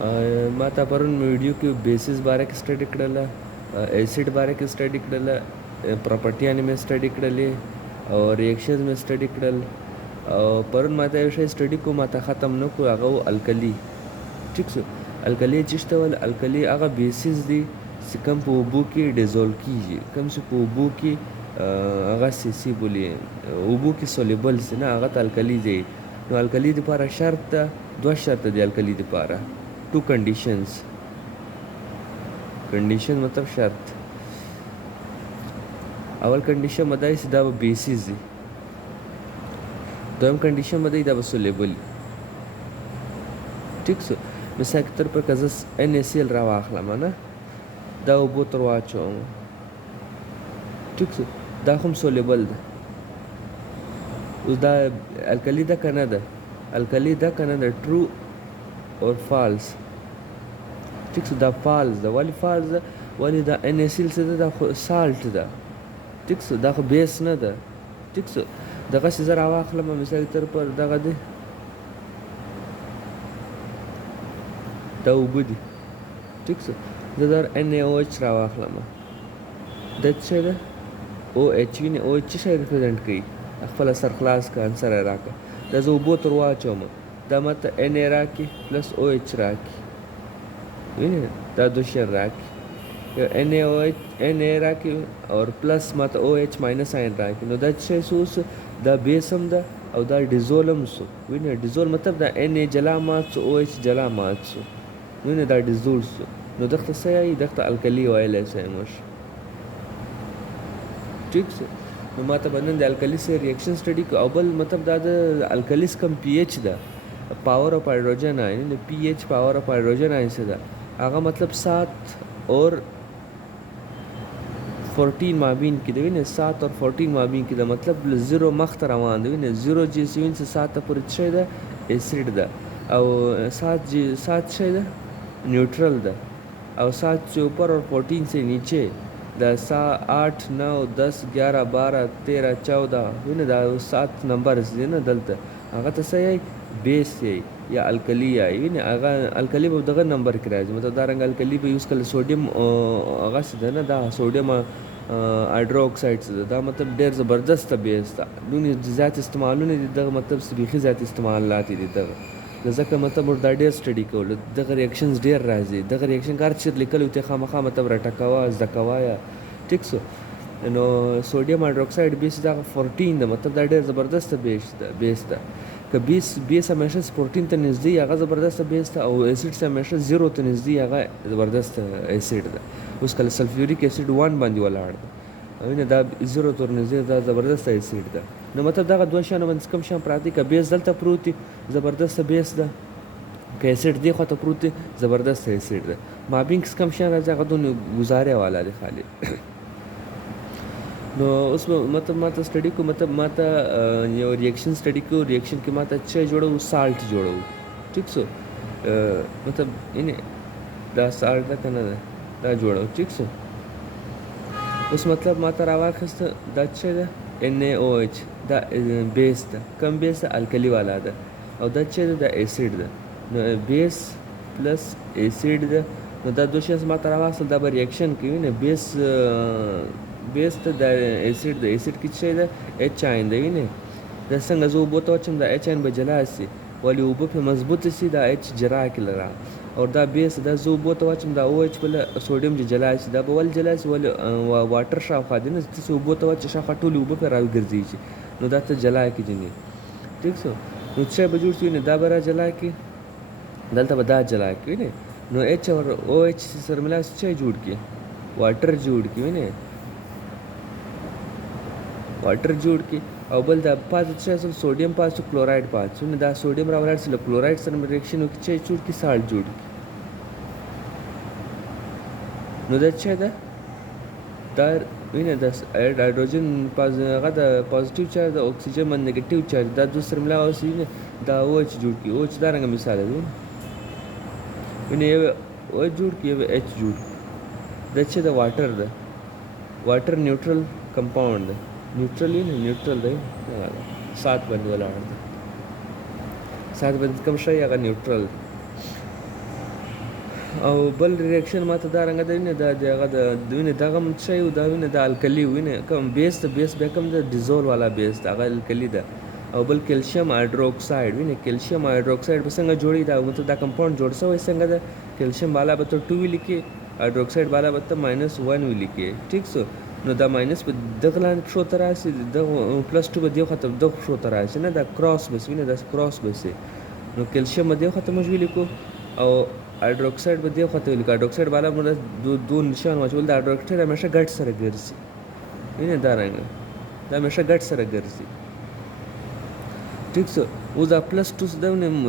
ما ته پرون ویډیو کې بیسس باره کې سټډي کړله، ایسډ باره کې سټډي کړله، پراپرټیانې مې سټډي کړلې او ریاکشنز مې سټډي کړل. او پرون ما ته یو شی سټډي کوم، ما ته ختم نه کړو، هغه و الکلي. ټیک شو. الکلي چې شته ول، الکلي هغه بیسس دي چې کوم په اوبو کې ډیزولو کېږي، کوم چې په اوبو کې هغه سي بولي اوبو کې سولیبل سي نه، هغه ته الکلي دی. نو الکلي دپاره شرط ده، دوه شرط دی الکلي دپاره، two conditions. condition मतलब शर्त. اول कंडिशन مدای چې دا به بیسیز دي، دویم कंडिशन مدای دا به سولیبل. ټیک شو. مثال کے طور پر که زه NaCl را واخلم نه، دا اوبو تر واچوم، ټیک شو، دا هم سولیبل ده. اوس دا الکلي ده که نه ده، الکلي ده که نه ده، ټرو اور فالس. ټیک شو. دا فالس ده. ولې فالس ده؟ ولې دا NaCl څه ده؟ دا خو سالټ ده. ټیک شو. دا خو بیس نه ده. ټیک شو. دغسې زه راواخلم مثال کے طور پر دغه دی، دا اوبه دي. ټیک شو. زه دا NaOH راواخلم، دا څه شی ده؟ OH. وینې OH څه شی ریپرزنټ کوي؟ خپله سرخلاص که عنصر یې راکړه. دا زه اوبو تر واچوم، دا ماته Na راکړي پلس OH راکړي. وینې دا دو شیان راکړي، یو Na راکړي اور پلس ماته OH ماینس آین راکړي. نو دا څه شی سو؟ دا بیس هم ده او دا ډیزول هم سو. وینې ډیزول مطلب دا Na جلا مات سو، OH جلا مات سو. وینې دا ډیزول سو. نو دغته څه وایي؟ دغته الکلي ویلی شی موږ. ټیک شو. نو ما ته به نن د الکلي سره ریاکشن سټډي کو. او بل مطلب دا د الکلیس کم پی ایچ ده، پاور آف hydrogen ion, د پی ایچ پاور آف hydrogen ion څه ده؟ هغه مطلب 7 اور 14 مابین کې دی. وینې 7 اور 14 مابین کې ده، مطلب 0 مخ ته روان دی. وینې 0 جی سی وین سے 7 پورې څه ده؟ ایسډ ده. او 7 څه ده؟ نیوټرل ده. او 7 سے اوپر اور 14 سے نیچے دا 8 9 10 11 12 13 14. وینې دا 7 نمبرز دی نه دلته. هغه ته څه یی؟ بیس یی یا الکلی یی. وینې هغه الکلی به دغه نمبر کې راځي. مطلب دا رنګ الکلی به یوز کړي. سوډیم هغه څه ده نه، دا سوډیم هایدرو اکساید څه ده، دا مطلب ډېر زبردست بیس ده. دونې زیات استعمالونه دي دغه، مطلب بیخي زیات استعمالات دي دغه. ځکه مطلب موږ دا ډېر سټډي کولو، دغه ریاکشنز ډېر راځي. دغه ریاکشن کار چېرته لیکلی ته خامخا مطلب راټکوه، زده کوه یا. ټیک شو. نو سوډیم هایدروکساید بیس دغه 14 ده، مطلب دا ډېر زبردست بیس ده. که بیس همیشه 14 ته نږدې هغه زبردست بیس ده، او ایسډ همیشه 0 ته نږدې هغه زبردست ایسډ ده. اوس کله سلفیوریک ایسډ 1 باندې ولاړ ده، وینې دا 0 ته نږدې دا زبردست ایسډ ده. نو مطلب دغه دوه شیانو باندې کوم شیان پراته دي؟ که بیس دلته پروت دی زبردست بیس ده، که ایسډ دې خواته پروت دی زبردست ایسډ ده. مابین کې کوم شیان راځي؟ هغه دونه ګزارې والا دی خالي. نو اوس مطلب ما ته سټډي کو، مطلب ما ته یو ریاکشن سټډي کو. ریاکشن کې ما ته څه جوړو؟ سالټ جوړو. ټیک شو. مطلب یعنې دا سالټ ده که نه ده، دا جوړو. ټیک شو. اوس مطلب ما ته راواخیسته دا څه ده؟ NaOH. دا بیس ده. کم بیس ده؟ الکلي والا ده. او دا څه ده؟ دا ایسډ ده. نو بیس پلس ایسډ ده. نو دا دوه شیان ما ته راواخیستل، دا به ریاکشن کوي. نه بیس ته دا ایسډ ده. ایسډ کې څه ده؟ H آین ده. وینې دا څنګه زه اوبو ته واچوم دا H آین به جلا سي، ولې اوبه پرې مضبوطه سي دا H جلا کړي لره. او دا بیس دا زه اوبو ته واچوم دا OH بله سوډیم جلا سي، دا به ولې جلا سي؟ ولې واټر شاوخوا دی نه، ته چې اوبو ته واچې شاوخوا ټولې اوبه پرې راګرځېږي، نو دا ته جلا کړي جنې. ټیک شو. نو څه به جوړ شي؟ وینې دا به را جلا کړي، دلته به دا جلا کړي. وینې نو H اور OH سره ملا څه جوړ کړي؟ واټر جوړ کړي. وینې واټر جوړ کړي. او بل دا پاتې څه اصل سوډیم پاتې کلورایډ پاتې. نو دا سوډیم راولاړ سي له کلورایډ سره ریاکشن وکړي، څه جوړ کړي؟ سالټ جوړ کړي. نو دا څه ده؟ دا وینې دا هایدروجن هغه د پازیټیو چارج، د اکسیجن باندې نیګیټیو چارج، دا دوه سره ملا اوسي. وینې دا OH جوړ کړي. OH دا رنګه مثال دی. وینې یو OH جوړ کړي، یو H جوړ کړي. دا څه ده؟ واټر ده. واټر نیوټرل کمپاوند ده. نیوټرل وینې نیوټرل دی. 7 باندې ولاړ دی. 7 باندې کوم شی؟ هغه نیوټرل. او بل ریاکشن ماته دا رنګه دی نه دا هغه د وینې دغه شی او دا وینې د الکلی وینې کوم بیس د بیس بیا کوم د ډیزول والا بیس د هغه الکلی ده او بل کیلشیم هایدروکساید وینې کیلشیم هایدروکساید به څنګه جوړي دا مطلب دا کمپاوند جوړ شوی څنګه ده کیلشیم بالا به ته 2 ولیکې هایدروکساید بالا به ته -1 ولیکې ټیک شو نو دا ماینس په دغه لاندې پښو ته راشي دغه پلس 2 به دې خواته دغه پښو ته راشي نه دا کراس بس وینې دا کراس بس نو کیلشیم به دې خواته موږ ولیکو او هایدروکساید به دې خواته ولیکو هایدروکساید بالا موږ دو نشان واچول د هایدروکساید همیشه ګډ سره ګرځي وینې دا رنګ دا همیشه ګډ سره ګرځي ٹھیک سو اوس دا پلس 2 دا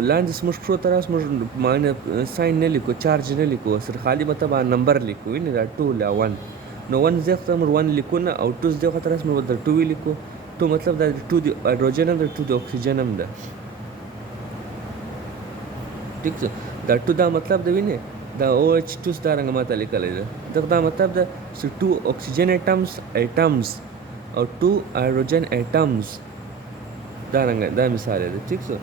لاندې موږ پښو ته راس موږ معنی ساين نه لیکو چارج نه لیکو سره خالی مطلب نمبر لیکو وینې دا 2 لا 1 نو 1 ځخ ته موږ 1 لیکو نه او 2 ځخ ته راس موږ د 2 لیکو 2 مطلب دا 2 د هایدروجن هم د 2 د اکسیجن هم ده ٹھیک سو دا 2 دا مطلب د وینې دا OH2 دا رنګ ماته لیکل دی دا مطلب دا 2 اکسیجن ایټمز او 2 هایدروجن ایټمز دا رنګ دا مثال دی ٹھیک سو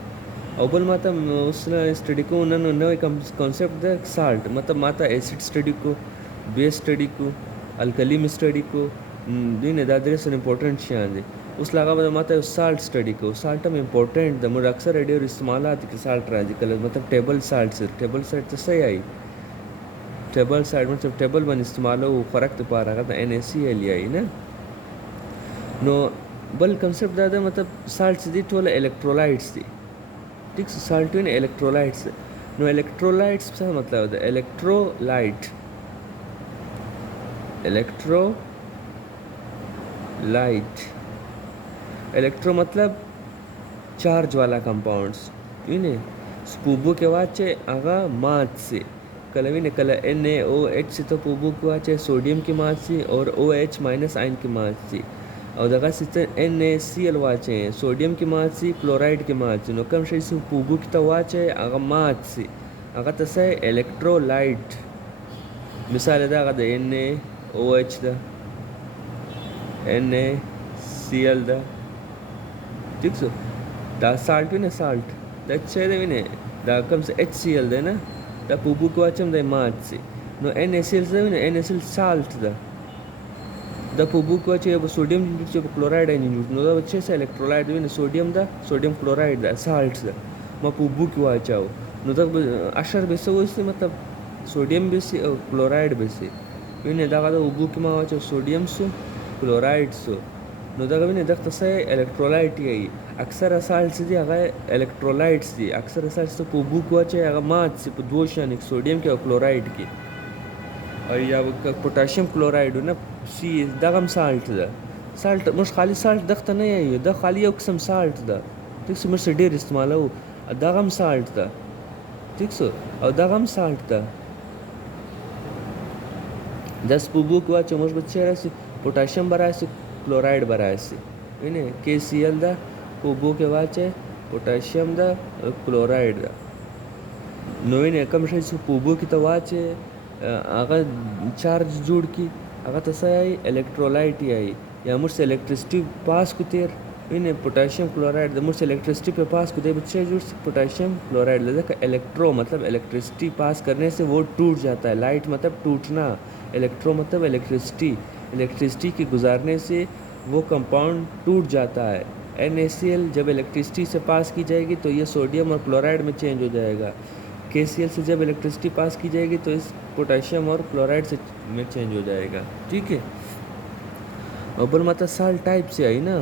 او بل ماته اوس سټډي کو نن نوې کانسپټ د سالټ مطلب ماته ایسډ سټډي کو بیس سټډي کو الکلی می سټډي کو دینه دا درې سره امپورټنٹ شیان دي اوس لاغه به ماته سالټ سټډي کو سالټ هم امپورټنٹ د موږ اکثر ډېر استعمالات کې سالټ راځي کله مطلب ټیبل سالټ څه ای ټیبل سالټ مطلب ټیبل باندې استعمالو خوراک ته پاره غته NaCl ای نه نو بل کنسپټ دا ده مطلب سالټس دي ټول الکترولایټس دي ټیک سالټ وین الکترولایټس نو الکترولایټس څه مطلب ده الکترولایټ الکترو مطلب چارج والا کمپاؤنڈس وینې سپوبو کې واچي هغه مات سي کله وینې کله NaOH سے ته پوبو کې واچي سوډیم کې مات سي اور OH ماینس آین کې مات سي او دغه سیسته NaCl واچي سوډیم کې مات سي کلورایډ کې مات سي نو کوم شي چې پوبو کې ته واچي هغه مات سي هغه ته څه الکترولایټ مثال دا هغه د NaOH ده NaCl ده ٹھیک سو دا سالټ وینې سالټ دا څه دی وینې دا کوم څه HCl ده نه دا پوبو کې واچم د مات سي نو NaCl څه وینې NaCl سالټ ده دا پوبو کې واچي په سوډیم چې په کلورایډ انجوړ نو دا څه الکترولایټ وینې سوډیم ده سوډیم کلورایډ ده سالټ ده ما پوبو کې واچاو نو دا اشر به څه وسی مطلب سوډیم به سي او کلورایډ به سي وینې دا د اوبو کې ما واچو سوډیم سو کلورایډ سو نو دا وینې دغه څه الکترولایټ یې اکثر سالټس دي هغه الکترولایټس دي اکثر سالټس په اوبو کې واچي هغه مات سي په دوه شان سوډیم کې او کلورایډ کې او یا پوتاشیم کلورایډ نه سی دغه سالټ ده سالټ مش خالی سالټ دغه نه یي د خالی یو قسم سالټ ده ټیک سو مش ډیر استعمالو دغه سالټ ده ٹھیک سو او دغه سالټ ده 10 پوبو کې واچو مش به چیرې سي پوتاشیم براسي کلورایډ براسي وینې KCl ده پوبو کې واچي پوتاشیم ده کلورایډ ده نو وینې کوم شي چې پوبو کې ته واچي هغه چارج جوړ کی هغه ته څه الکترولایټ یې یا موږ الکتریسټي پاس کو تیر وینې پوتاشیم کلورایډ د موږ الکتریسٹی पे पास को दे बच्चे जो पोटेशियम क्लोराइड लेते हैं इलेक्ट्रो मतलब इलेक्ट्रिसिटी पास करने से वो टूट जाता है लाइट मतलब टूटना इलेक्ट्रो मतलब इलेक्ट्रिसिटी के गुजारने से वो कंपाउंड टूट जाता है NaCl जब इलेक्ट्रिसिटी से पास की जाएगी तो ये सोडियम और क्लोराइड में चेंज हो जाएगा KCl से जब इलेक्ट्रिसिटी पास की जाएगी तो इस पोटेशियम और क्लोराइड से में चेंज हो जाएगा ठीक है और बल मतलब साल्ट टाइप से आई ना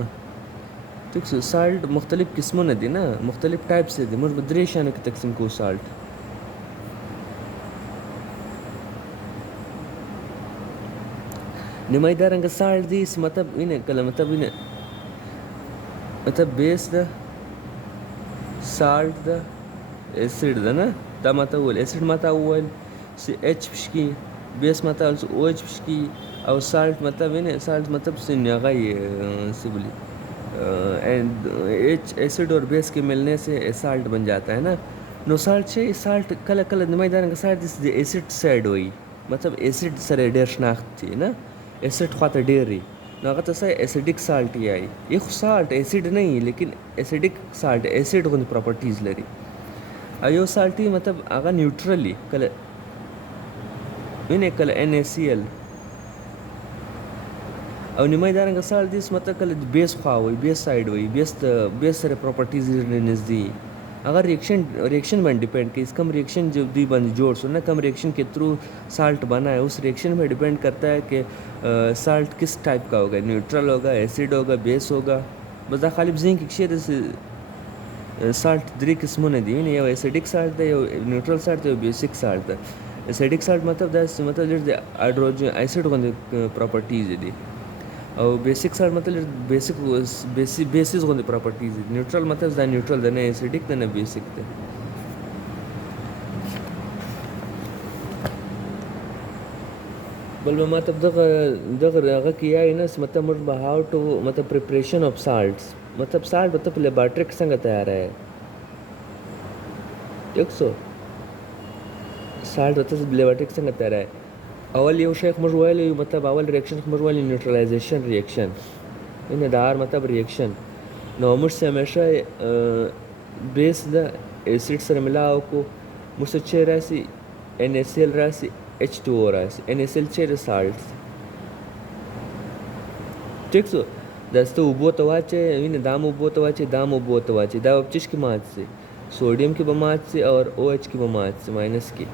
ठीक है साल्ट मुख्तलिफ किस्मों ने दी ना मुख्तलिफ टाइप से दी मुझ बदरे शान की तकसीम को साल्ट نمایدار رنګ سالټ دی مطلب وینې کله مطلب وینې مطلب بیس ده سالټ ده اسید ده نه دا ماته ول اسید ماته ول سی H پشکی بیس ماته ول OH پشکی او سالټ مطلب وینې سالټ مطلب سنغه سبلی H एसिड और बेस के मिलने से साल्ट बन जाता है ना नो साल्ट से साल्ट कल कल नमाइदार रंग साल्ट दिस एसिड साइड हुई मतलब एसिड सरे ډیر شناخت थी ना acid خواته ډیری نو هغه ته acidic salt یې یو salt acid نه لیکن acidic salt acid غو پراپرټیز لري ایو salt मतलब هغه نیوټرلی کله وینې کله NaCl او نیمه دارنګه سال دیس مطلب کله بیس خوا وي بیس سایډ وي بیس سره پراپرټیز نږدې اگر रिएक्शन पर डिपेंड कि कम रिएक्शन जो दी बन जोड़ सो ना कम रिएक्शन के थ्रू साल्ट बना है उस रिएक्शन पर डिपेंड करता है कि साल्ट किस टाइप का होगा न्यूट्रल होगा एसिड होगा बेस होगा बस खाली जिंक शेर साल्ट द्री किस्मों ने दी या एसिडिक साल्ट है या न्यूट्रल साल्ट है बेसिक साल्ट है एसिडिक साल्ट मतलब मतलब हाइड्रोजन एसिड को प्रॉपर्टीज है दी और बेसिक साल्ट मतलब बेसिस होने प्रॉपर्टीज न्यूट्रल मतलब दा न्यूट्रल दा ने एसिडिक दा ने बेसिक दा बल मतलब दगा किया है ना मतलब हाउ टू मतलब प्रिपरेशन ऑफ साल्ट्स मतलब साल्ट मतलब लेबोरेटरी के संग तैयार है ठीक सो साल्ट मतलब लेबोरेटरी के संग तैयार है اول یو شیخ موږ ویلی مطلب اول ریاکشن موږ ویلی نیوټرالایزیشن ریاکشن اینه دار مطلب ریاکشن نو موږ همیشه بیس د ایسیډ سره ملاو کو موږ چې راسي NaCl راسي H2O راسي NaCl چې سالټس ٹھیک سو داسته اوبو ته واچي وینه دام اوبو ته واچي دا چش کی مات سي सोडियम की बमात से और OH की बमात से माइनस की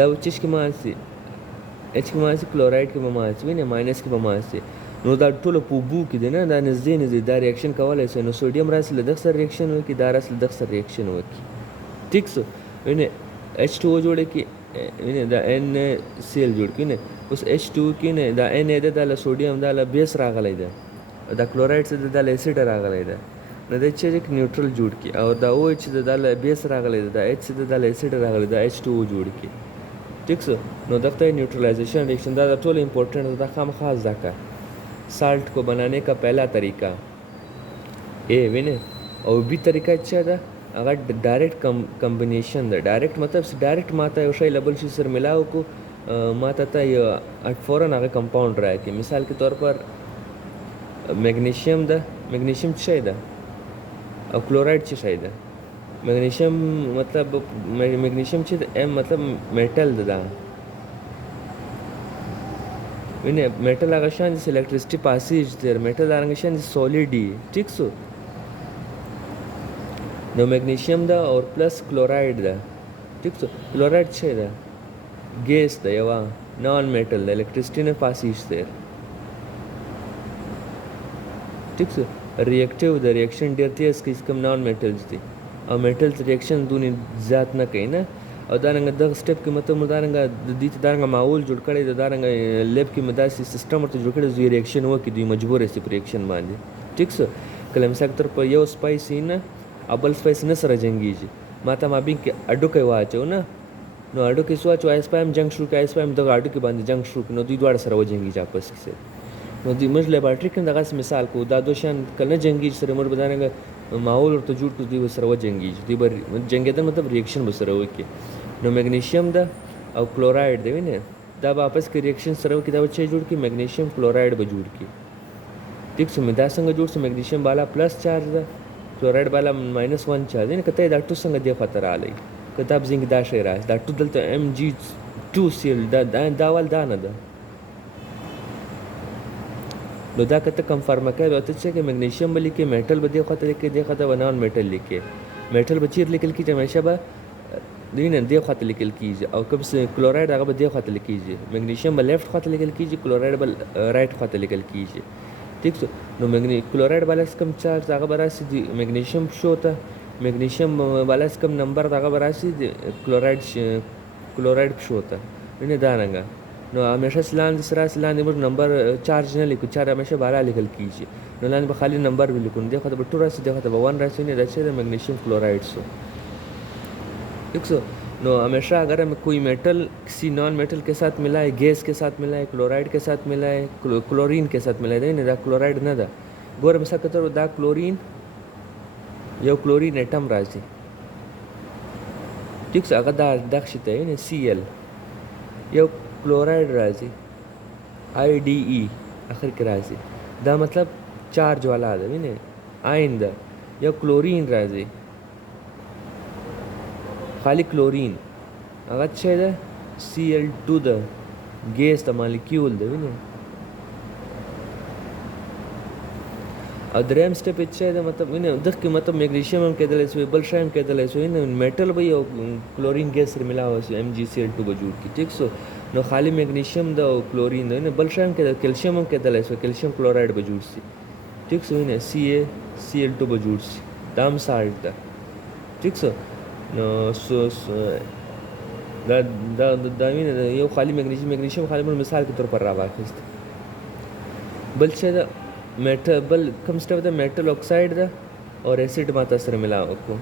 دا چش की مات سي एच की मास क्लोराइड की बमात से वही माइनस की बमात से नो दा टोलो पुबू की देना दा नजदीक दा रिएक्शन कवाले से नो सोडियम रास लदक सर रिएक्शन हो की दा रास लदक सर रिएक्शन हो की ठीक सो वही H2O जोड़े की वही दा NaCl जोड़ की ने उस H2 की ने दा Na दा ला सोडियम दा ला बेस रागले दा क्लोराइड से दा ला एसिड रागले न दा चेक एक न्यूट्रल जोड़ की और दा OH दा ला बेस रागले दा H से दा ला एसिड रागले दा H2O जोड़ की ठीक सो नो दख्ता न्यूट्रलाइजेशन रिएक्शन दा टोल इम्पोर्टेंट दा खाम खास दा साल्ट को बनाने का पहला तरीका ए विने और बी तरीका अच्छा था अगर डायरेक्ट कम्बिनेशन दा डायरेक्ट मतलब डायरेक्ट माता है उसे लेबल शी सर मिलाओ को माता था ये फ़ौरन आगे कंपाउंड रहा है कि मिसाल के तौर पर मैग्नीशियम चाहिए दा और क्लोराइड चाहिए दा मैग्नीशियम मतलब मैग्नीशियम चे एम मतलब मेटल दा विने मेटल आगशान जिस इलेक्ट्रिसिटी पासिज देर मेटल आगशान जिस सॉलिड ही ठीक सो नो मैग्नीशियम दा और प्लस क्लोराइड दा ठीक सो क्लोराइड छे दा गैस दा यवा नॉन मेटल दा इलेक्ट्रिसिटी ने पासिज देर ठीक सो रिएक्टिव दा रिएक्शन देती है इसकी इसकम नॉन मेटल्स दी और मेटल्स रिएक्शन दूनी ज़्यादा ना कहीं ना और दारंगा दग स्टेप की मतलब दारंगा दी दारंगा माहौल जुड़ करे दारंगा लैब की मदद से सिस्टम और तो जुड़ करे जो रिएक्शन हुआ कि दी मजबूर है सिर्फ रिएक्शन बांधे ठीक सो कलम सेक्टर पर ये स्पाइस ही ना अबल स्पाइस न सर जंगी जी माता माबी के अड्डो के वाचो ना नो अड्डो के स्वाच आइस पाइम जंग शुरू के आइस पाइम दग अड्डो के बांधे जंग शुरू नो दी द्वारा सर वो जंगी जापस से नो दी मज लेबोरेटरी के दगा से मिसाल को दादोशान कल जंगी सर मोर बताने माहौल और तो जुट तो दी सर वो जंगी दी बर जंगे दा मतलब रिएक्शन बस रहो कि नो मैग्नीशियम दा और क्लोराइड दे ने दा आपस के रिएक्शन सर की दा बच्चे जुड़ की मैग्नीशियम क्लोराइड बजुड़ की ठीक सो मिदा संग जुड़ से मैग्नीशियम वाला प्लस चार्ज दा क्लोराइड वाला -1 चार्ज ने कते दा टू संग दे खतरा आले कताब जिंक दा शेरा दा टू दलता Mg2Cl दा वाल दा ना दा लो दा कते कंफर्म कर तो अच्छे के मैग्नीशियम बली के मेटल बदे खतरे के देखा था नॉन मेटल लिखे मेटल बचीर लिखल की हमेशा बा दिन दे खत लिखल कीजिए और कब से क्लोराइड आगे दे खत लिख कीजिए मैग्नीशियम बल लेफ्ट खत लिखल कीजिए क्लोराइड बल राइट खत लिखल कीजिए ठीक सो नो क्लोराइड वाला से कम चार्ज आगे बरा सी मैग्नीशियम शो होता मैग्नीशियम वाला से कम नंबर आगे बरा सी क्लोराइड शो होता इन्हें दानंगा नो हमेशा सिलान मुझे नंबर चार्ज न लिखो चार हमेशा 12 लिखल कीजिए नो लान खाली नंबर भी लिखो देखो तो 2 राशि देखो तो 1 राशि नहीं रचे मैग्नीशियम क्लोराइड सो ठीक सो नो हमेशा अगर हमें कोई मेटल किसी नॉन मेटल के साथ मिला है गैस के साथ मिला है क्लोराइड के साथ मिला है क्लोरीन के साथ मिला है नहीं दा क्लोराइड न दा गोर मिसा कतर दा क्लोरीन यो क्लोरीन एटम राशि ठीक सो अगर दा दक्षित है Cl यो क्लोराइड राजी IDE आखिर के राजी दा मतलब चार्ज वाला आदमी ने आइंदा या क्लोरीन राजी खाली क्लोरीन अगर छे दा Cl2 दा ګیس د مالیکیول دی وینې. او دریم سټپ یې څه دی مطلب وینې دغه کې مطلب میګنیشیم هم کېدلی شي بل شی هم کېدلی شي وینې میټل به یو کلورین ګیس سره ملاوه شي MgCl2 به جوړ کړي ټیک شو. نو خالي میګنیشیم د او کلورین دی بل شی هم کېدلی کیلشیم هم کېدلی شي کیلشیم کلوراید به جوړ شي ټیک شو وینې CaCl2 به جوړ شي دا هم سالټ ده ټیک شو. نو دا وینې یو خالي میګنیشیم خالي مثال کے طور پر راواخیست. بل شی ده میټل بل کوم سټپ ده میټل اکساید ده او اسید ماته سره ملاو کو.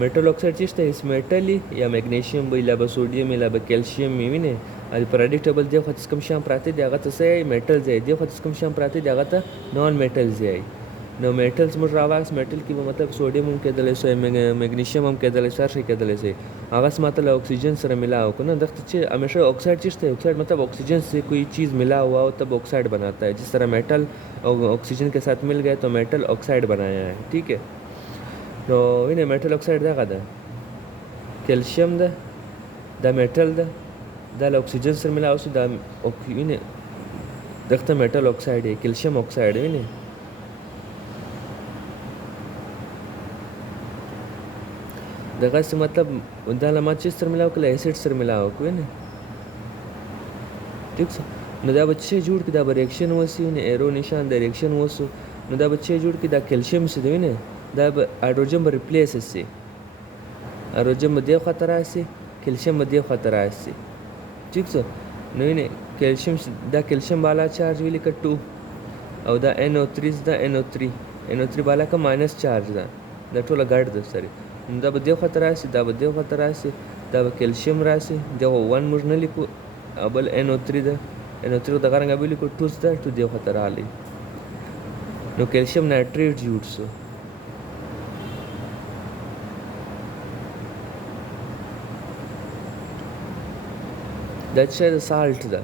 میټل اکساید چې ہے اس میټل یا میګنیشیم به لا به سوډیم لا به کیلشیم وینې ا پریډکټیبل دی خو کم شام پراته دی هغه ته سه میټل دی دی خو کم شام پراته دی هغه ته نان میټل دی. نو میټلز موږ راواکس میټل کې به مطلب سوډیم هم کېدلی شي میګنیشیم هم کېدلی شي هر شی کېدلی شي هغه ماته له اکسیجن سره ملاو کو ना दख्त چې हमेशा ऑक्साइड चीज़ है ऑक्साइड मतलब ऑक्सीजन से कोई चीज़ मिला हुआ हो तब ऑक्साइड बनाता है. जिस तरह मेटल और ऑक्सीजन के साथ मिल गए तो मेटल ऑक्साइड बनाया है ठीक है. तो इन्हें मेटल ऑक्साइड दा कैल्शियम दा मेटल दा ऑक्सीजन से मिला उस दा इन्हें दख्त मेटल ऑक्साइड है कैल्शियम ऑक्साइड है इन्हें दगा से मतलब دا له ما چیز سره ملاو کله اسید سره ملاو کو نه ٹھیک छ. نو دا به څه جوړ کی دا به ریاکشن وسی نه ایرو نشان د ریاکشن وسو نو دا به څه جوړ کی دا کیلشیم سره دی نه دا به هایدروجن به ریپلیس شي هایدروجن به دی خطر راشي کیلشیم به دی خطر راشي ٹھیک छ. نو نه کیلشیم دا کیلشیم والا چارج ویل ک 2 او دا NO3 دا NO3 والا کا ماینس چارج دا ټوله ګډ ده سره دا به دیو خطر راشي دا به دیو خطر راشي دا به کیلشیم راشي دا 1 موږ نه لیکو بل NO3 ده NO3 دا څنګه به لیکو 2 ده 2 دیو خطر علي. نو کیلشیم نایټریټ جوړ شو دا چې سالټ ده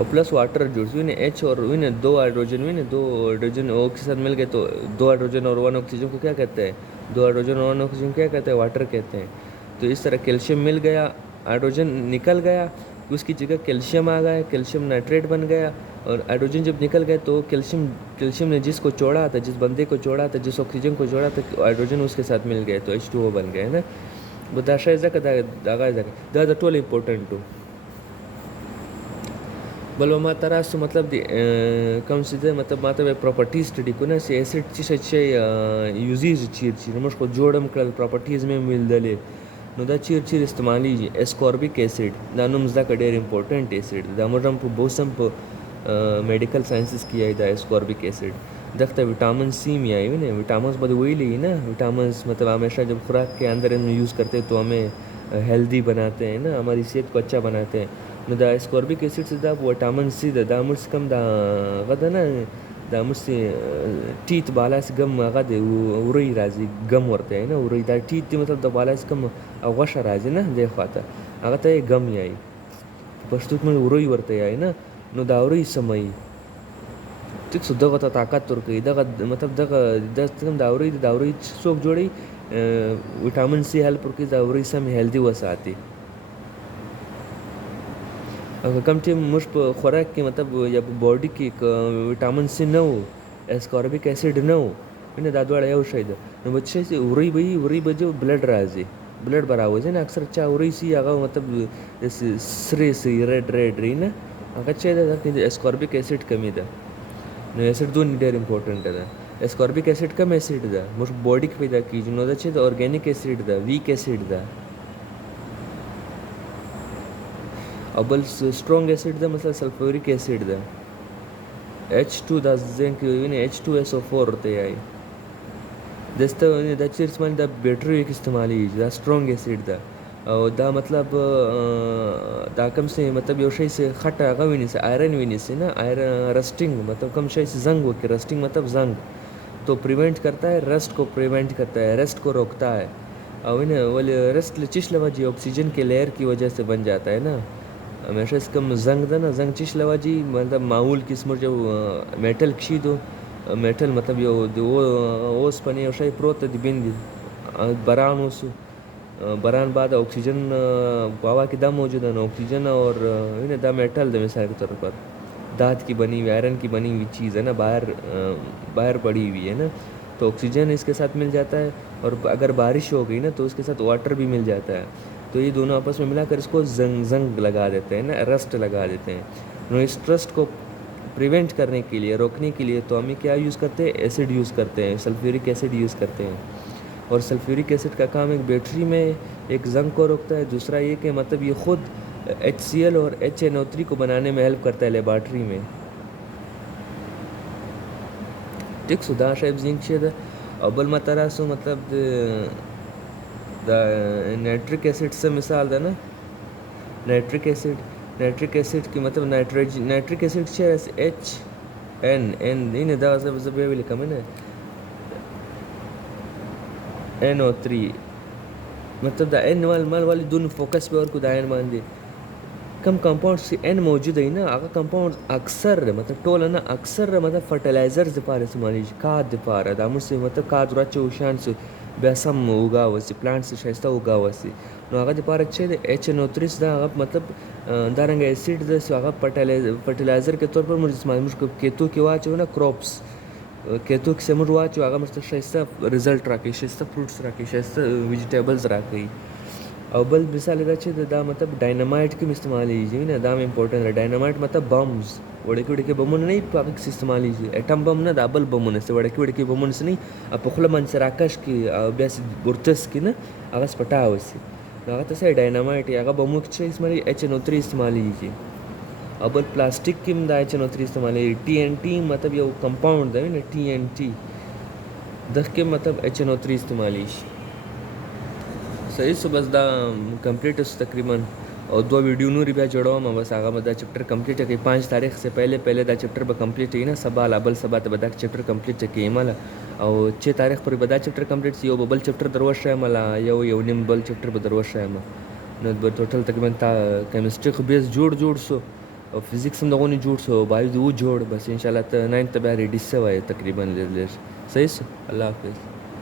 और प्लस वाटर जुड़ सी H और विन दो हाइड्रोजन ओ के साथ मिल गए तो 2 हाइड्रोजन और 1 ऑक्सीजन को क्या कहते हैं 2 हाइड्रोजन और 1 ऑक्सीजन क्या कहते हैं वाटर कहते हैं. तो इस तरह कैल्शियम मिल गया हाइड्रोजन निकल गया उसकी जगह कैल्शियम आ गया कैल्शियम नाइट्रेट बन गया और हाइड्रोजन जब निकल गए तो कैल्शियम ने जिसको जोड़ा था जिस बंदे को जोड़ा था जिस ऑक्सीजन को जोड़ा था हाइड्रोजन उसके साथ मिल गए तो H2O बन गए ना. दा टोल इम्पोर्टेंट टू बल ما تراسو मतलब دی کوم څه ده مطلب ماته به پراپرټیز سټډي کو نه سی اسید چې یوزیز چیر موږ خو جوړم کړل پراپرټیز مې ملدلې نو دا چیر استعمالي اسکوربیک اسید دا نوم زده ډېر امپورټنٹ اسید دا موږ هم په بوسم په मेडिकल साइंसेस किया था اسکوربیک اسید दख्त विटामिन सी में आई ना विटामिन बद वही ली ना विटामिन मतलब हमेशा जब खुराक के अंदर हम यूज़ करते हैं तो हमें हेल्दी बनाते हैं ना हमारी सेहत को अच्छा बनाते हैं. نو دا اسکوربیک اسید دا وټامین سی دا موږ کم دا غدا نه دا موږ ټیت بالاس غم غدا وري راځي غم ورته نه وري دا ټیت مطلب د بالاس کم غوښه راځي نه د خواته هغه ته غم یای پښتو کې وري ورته یای نه نو دا وري سمای ټیک څه دغه طاقت ورکوي دغه مطلب دغه دا وري څوک جوړي وټامین سی هیلپ ورکوي دا وري سم هیلدي وساتي. کم چې موږ په خوراک کې مطلب یا په باډي کې وټامین سی نه وو اسکوربیک اسید نه وو نه دا دواړه یو شی ده نو بچی چې وري به جو بلډ راځي بلډ براوځي نه اکثر چا وري سی هغه مطلب سری ریډ نه هغه چې د اسکوربیک اسید کمی ده نو اسید دوه ډېر امپورټنٹ ده. اسکوربیک اسید کم اسید ده موږ باډي کې پیدا کیږي نو دا چې د اورګانیک اسید ده ویک اسید ده او بل स्ट्रॉन्ग एसिड ده مثلا सल्फ्यूरिक एसिड ده H2 دا زنک ویني H2SO4 ته یای دسته دا چیرس باندې دا بیټری کې استعمالي دا स्ट्रॉन्ग एसिड ده او دا مطلب دا کم سے مطلب یو شی سے خټه غویني سے آयرن ویني سے ना आयरन रस्टिंग मतलब कम शय से जंग होके रस्टिंग मतलब जंग तो प्रिवेंट करता है रस्ट को प्रिवेंट करता है रस्ट को रोकता है और इन्हें वाले रस्ट लचिश लवाजी ऑक्सीजन के लेयर की वजह से बन जाता है ना हमेशा इसका जंग था ना जंग चिश लवाजी मतलब मामूल किस्म जो मेटल कशी दो मेटल मतलब यो ओस पनी और शायद प्रोत दी बिंदी बरान ओसु بران بعد ऑक्सीजन په هوا کې دا موجوده نه ऑक्सीजन और وینه دا मेटल د مثال के तौर पर धात की बनी हुई आयरन की बनी हुई चीज़ है ना बाहर पड़ी हुई है ना तो ऑक्सीजन इसके साथ मिल जाता है और अगर बारिश हो गई ना तो उसके साथ वाटर भी मिल जाता है तो ये दोनों आपस में मिलाकर इसको जंग लगा देते हैं ना रस्ट लगा देते हैं। इस ट्रस्ट को प्रिवेंट करने के लिए रोकने के लिए तो हम क्या यूज़ करते हैं एसिड यूज़ करते हैं सल्फ्यूरिक एसिड यूज़ करते हैं और सल्फ्यूरिक एसिड का काम एक बैटरी में एक जंग को रोकता है दूसरा ये कि मतलब ये ख़ुद HCl और HNO3 को बनाने में हेल्प करता है लेबॉर्ट्री में ठीक सुधा शायद जिंक शेद अव्वल मतरा सो मतलब नाइट्रिक एसिड से मिसाल है ना नाइट्रिक एसिड की मतलब नाइट्रिक एसिड शेयर HN इन दा सब ये लिखा मैंने NO3 मतलब दा N वाली दोनों फोकस पे और खुद आयन मान दे कम कंपाउंड से N मौजूद है ना आगा कंपाउंड अक्सर मतलब टोल है ना अक्सर मतलब फर्टिलाइजर दपार इस्तेमाल खाद दपार दामुर से मतलब खाद रच उशान से बेसम उगा वसी प्लांट से शाइस्ता उगा वसी नो आगा दपार अच्छे HNO3 दा आगा मतलब दारंग एसिड दा आगा फर्टिलाइजर के तौर पर मुझे इस्तेमाल मुझको केतु के वाच हो ना क्रॉप्स केतु से मुझे वाच आगा मतलब शाइस्ता रिजल्ट राके शाइस्ता फ्रूट्स राके शाइस्ता वेजिटेबल्स राके अव्वल मिसाल अच्छे दा मतलब डायनामाइट के इस्तेमाल लीजिए ना दाम इंपॉर्टेंट है डायनामाइट मतलब बम्स वड़के बमुन नहीं पाक से इस्तेमाल लीजिए एटम बम ना दाबल बमुन से वड़के बमुन से नहीं अब पुखला मन से राकश की बेस बुर्तस की ना आगस पटा वैसे आगा तसे डायनामाइट आगा बमु के इसमें HNO3 इस्तेमाल लीजिए अव्वल प्लास्टिक की में HNO3 इस्तेमाल TNT मतलब ये कंपाउंड है ना TNT दस के मतलब HNO3 इस्तेमाल लीजिए सही सो बस दा कंप्लीट है तकरीबन और 2 वीडियो नूरी भी जोड़ो मैं बस आगा बदा चैप्टर कंप्लीट है कि 5 तारीख से पहले दा चैप्टर ब कंप्लीट है ना सबा लाबल सबा त बदा चैप्टर कंप्लीट है कि मला और 6 तारीख पर बदा चैप्टर कंप्लीट यो बबल चैप्टर दरवश है मला यो निम बल चैप्टर ब दरवश है न टोटल तकरीबन ता केमिस्ट्री को बेस जोड़ सो और फिजिक्स में दोनों जोड़ सो बायो दो जोड़ बस इंशाल्लाह 9 तक रेडी से वाए तकरीबन ले सही सो अल्लाह हाफिज़।